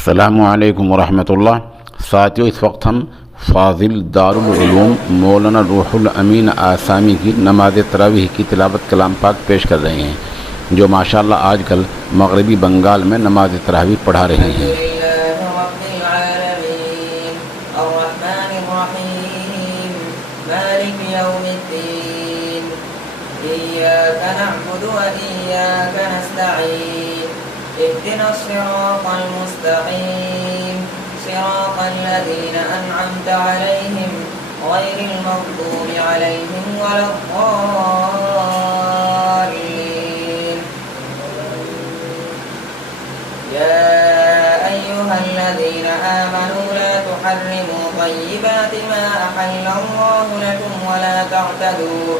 अस्सलामुअलैकुम वरहमतुल्लाह। साथियों, इस वक्त हम फाजिल दारुल उलूम मौलाना रूहुल अमीन आसामी की नमाज तरावीह की तिलावत कलाम पाक पेश कर रहे हैं, जो माशाअल्लाह आजकल मगरबी बंगाल में नमाज तरावीह पढ़ा रहे हैं। اهدنا الصراط المستقيم صراط الذين أنعمت عليهم غير المغضوب عليهم ولا الضالين. يا أيها الذين آمنوا لا تحرموا طيبات ما أحل الله لكم ولا تعتدوا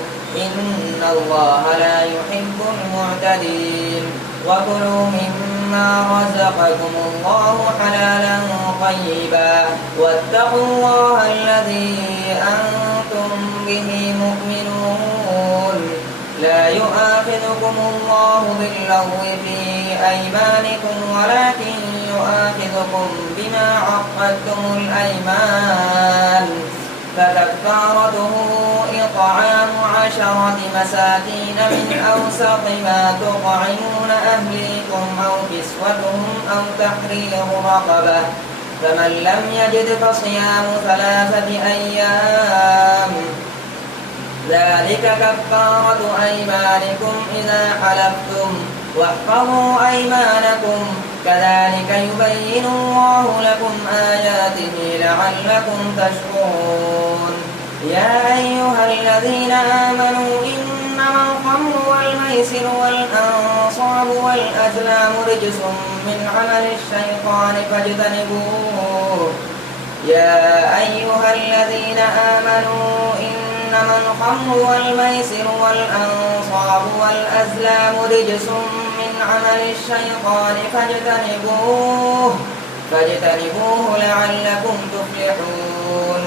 إن الله لا يحب المعتدين. وكلوا مما رزقكم الله حلالا طيبا واتقوا الله الذي أنتم به مؤمنون. لا يؤاخذكم الله باللغو في أيمانكم ولكن يؤاخذكم بما عقدتم الأيمان، فكفارته إطعام 10 مساكين من أوسط ما تطعمون أهليكم أو كسوتهم أو تحرير رقبة، فمن لم يجد فصيام 3 أيام، ذلك كفارة أيمانكم إذا حلفتم، واحفظوا أيمانكم، كذلك يبين الله لكم آياته لعلكم تشكرون. يا أيها الذين آمنوا إنما الخمر والميسر والأنصاب والأزلام رجس من عمل الشيطان فاجتنبوه. يا أيها الذين آمنوا إنما الخمر والميسر والأنصاب والأزلام رجس من عمل الشيطان فاجتنبوه لعلكم تفلحون.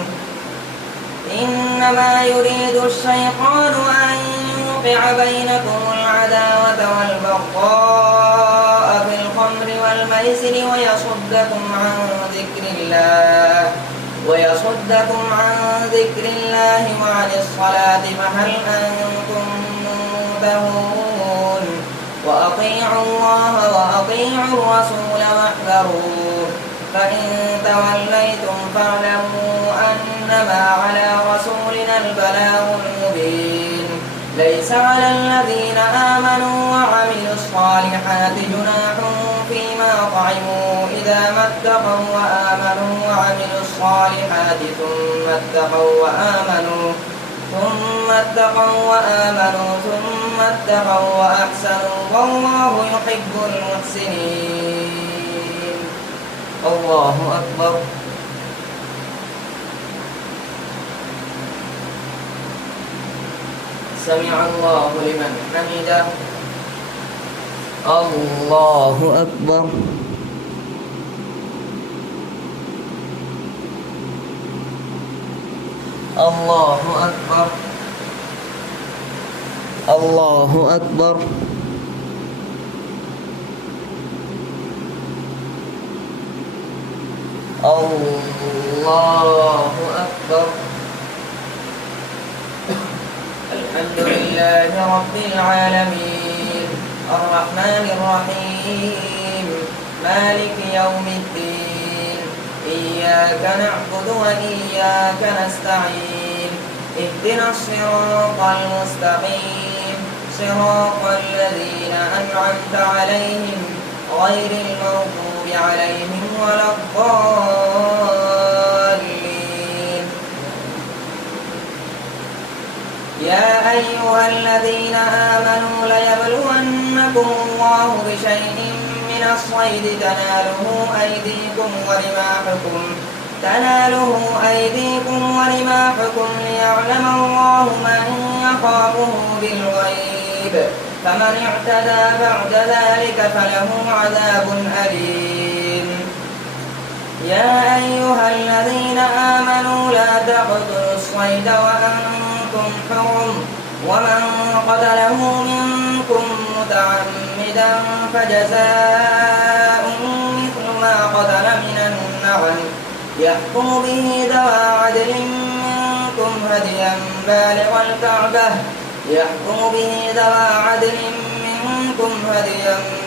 إنما يريد الشيطان أن يوقع بينكم العداوة والبغضاء في الخمر والميسر ويصدكم عن ذكر الله وعن الصلاة، فهل أنتم منتهون؟ وأطيعوا الله وأطيعوا الرسول واحذروه، فإن توليتم فاعلموا أنما على رسولنا البلاغ المبين. ليس على الذين آمنوا وعملوا الصالحات جناح فيما طعموا إذا ما اتقوا وآمنوا وعملوا الصالحات ثم اتقوا وأحسنوا والله يحب المحسنين. الله أكبر. سمع الله لمن حمده. الله أكبر. الله أكبر. الله أكبر. الله أكبر. الحمد لله رب العالمين الرحمن الرحيم مالك يوم الدين إياك نعبد وإياك نستعين اهدنا الصراط المستقيم صراط الذين أنعمت عليهم غير المغضوب عليهم ولا الضالين. يا أيها الذين آمنوا ليبلونكم الله بشيء من الصيد تناله أيديكم ورماحكم ليعلم الله من يخافه بالغيب، فمن اعتدى بعد ذلك فله عذاب أليم. يا أيها الذين آمنوا لا تقتلوا الصيد وأنتم حرم، ومن قتله منكم متعمدا فجزاء مثل ما قتل نعم يحكم به ذوى عدل منكم هديا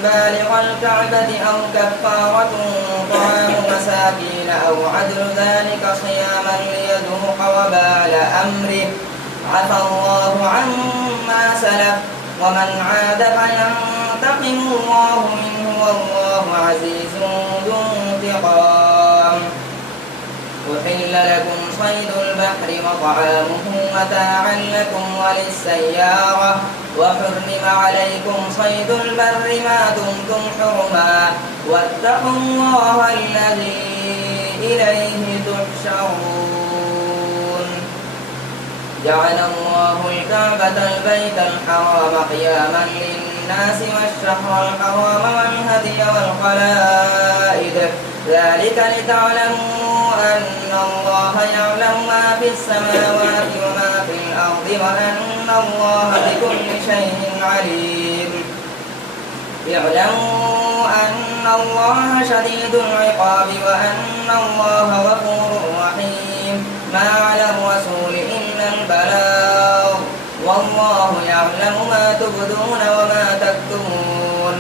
بالغ الكعبة أو كفارة طعام مساكين أو عدل ذلك صياما ليذوق وبال أمره عفى الله عما سلف ومن عاد فينتقم الله منه والله عزيز ذو انتقام. أحل لكم صيد البحر وطعامه متاعا لكم وللسيارة وحرم عليكم صيد البر ما دمتم حرما واتقوا الله الذي إليه تحشرون. جعل الله الكعبة البيت الحرام قياما للناس والشهر الحرام والهدي والقلائد ذلك لتعلموا أن الله يعلم ما في السماوات وما في الأرض وأن الله بكل شيء عليم. اعلموا أن الله شديد العقاب وأن الله غفور رحيم. ما على الرسول إلا البلاغ والله يعلم ما تبدون وما تكتمون.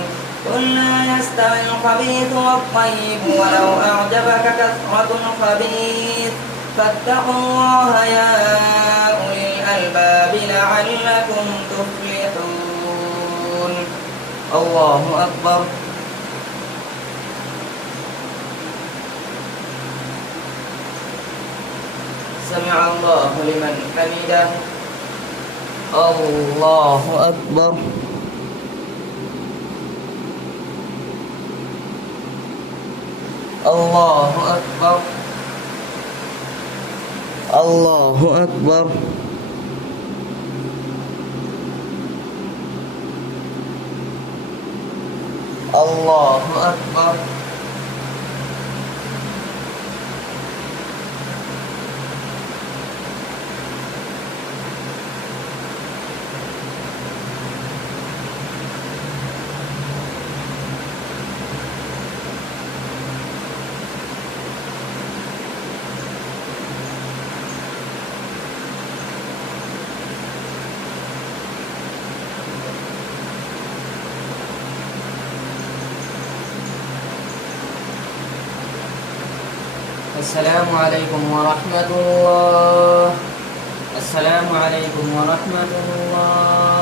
قل لا يستوي الخبيث والطيب ولو أعجبك كثرة الخبيث فاتقوا الله يا أولي الألباب لعلكم تفلحون. الله أكبر. سمع الله لمن حمده. الله أكبر. الله أكبر. الله أكبر. الله أكبر. السلام عليكم ورحمة الله. السلام عليكم ورحمة الله.